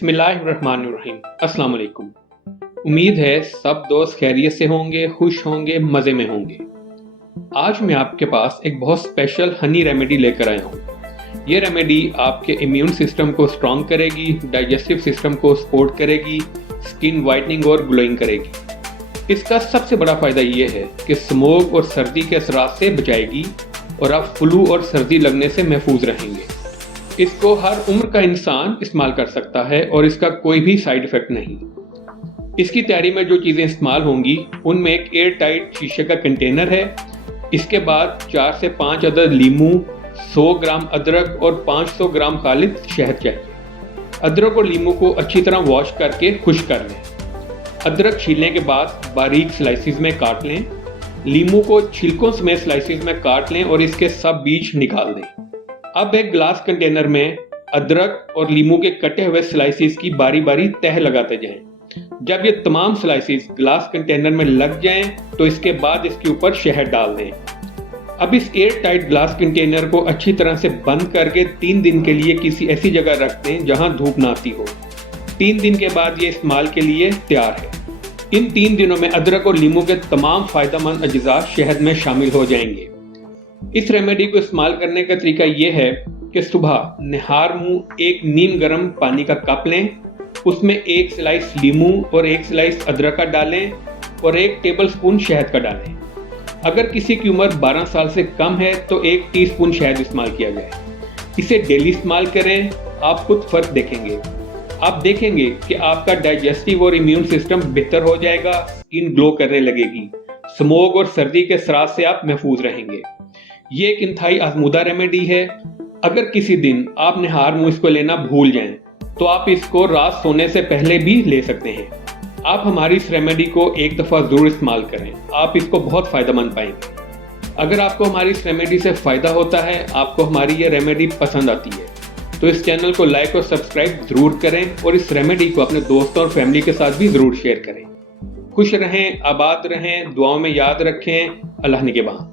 बिस्मिल्लाहिर्रहमानिर्रहीम। अस्सलाम वालेकुम। उम्मीद है सब दोस्त खैरियत से होंगे, खुश होंगे, मज़े में होंगे। आज मैं आपके पास एक बहुत स्पेशल हनी रेमेडी लेकर आया हूँ। ये रेमेडी आपके इम्यून सिस्टम को स्ट्रॉन्ग करेगी, डाइजेस्टिव सिस्टम को सपोर्ट करेगी, स्किन वाइटनिंग और ग्लोइंग करेगी। इसका सबसे बड़ा फ़ायदा ये है कि स्मोक और सर्दी के असरात से बचाएगी और आप फ्लू और सर्दी लगने से महफूज रहेंगे। इसको हर उम्र का इंसान इस्तेमाल कर सकता है और इसका कोई भी साइड इफ़ेक्ट नहीं। इसकी तैयारी में जो चीज़ें इस्तेमाल होंगी उनमें एक एयर टाइट शीशे का कंटेनर है। इसके बाद 4 से 5 अदद लीमू, 100 ग्राम अदरक और 500 ग्राम खालिद शहद चाहिए। अदरक और लीमू को अच्छी तरह वॉश करके खुश्क कर लें। अदरक छीलने के बाद बारीक स्लाइसिस में काट लें। लीमू को छिलकों समेत स्लाइसिस में काट लें और इसके सब बीज निकाल दें। अब एक ग्लास कंटेनर में अदरक और लीमू के कटे हुए स्लाइसिस की बारी बारी तह लगाते जाएं। जब ये तमाम स्लाइसिस ग्लास कंटेनर में लग जाएं तो इसके बाद इसके ऊपर शहद डाल दें। अब इस एयर टाइट ग्लास कंटेनर को अच्छी तरह से बंद करके 3 दिन के लिए किसी ऐसी जगह रख दें जहां धूप ना आती हो। 3 दिन के बाद ये इस्तेमाल के लिए तैयार है। इन 3 दिनों में अदरक और लीमू के तमाम फायदेमंद अज्जा शहद में शामिल हो जाएंगे। इस रेमेडी को इस्तेमाल करने का तरीका यह है कि सुबह निहार मुंह एक नीम गर्म पानी का कप लें, उसमें 1 स्लाइस लीमू और 1 स्लाइस अदरक का डालें और 1 टेबलस्पून शहद का डालें। अगर किसी की उम्र 12 साल से कम है तो 1 टीस्पून शहद इस्तेमाल किया जाए। इसे डेली इस्तेमाल करें, आप खुद फर्क देखेंगे। आप देखेंगे कि आपका डाइजेस्टिव और इम्यून सिस्टम बेहतर हो जाएगा, स्किन ग्लो करने लगेगी, स्मोक और सर्दी के असरात से आप महफूज रहेंगे। ये एक इंतहाई आजमूदा रेमेडी है। अगर किसी दिन आप निहार मुंह इसको लेना भूल जाएं तो आप इसको रात सोने से पहले भी ले सकते हैं। आप हमारी इस रेमेडी को एक दफ़ा ज़रूर इस्तेमाल करें, आप इसको बहुत फ़ायदेमंद पाएंगे। अगर आपको हमारी इस रेमेडी से फ़ायदा होता है, आपको हमारी ये रेमेडी पसंद आती है, तो इस चैनल को लाइक और सब्सक्राइब ज़रूर करें और इस रेमेडी को अपने दोस्तों और फैमिली के साथ भी ज़रूर शेयर करें। खुश रहें, आबाद रहें, दुआओं में याद रखें। अल्लाह निगहबान।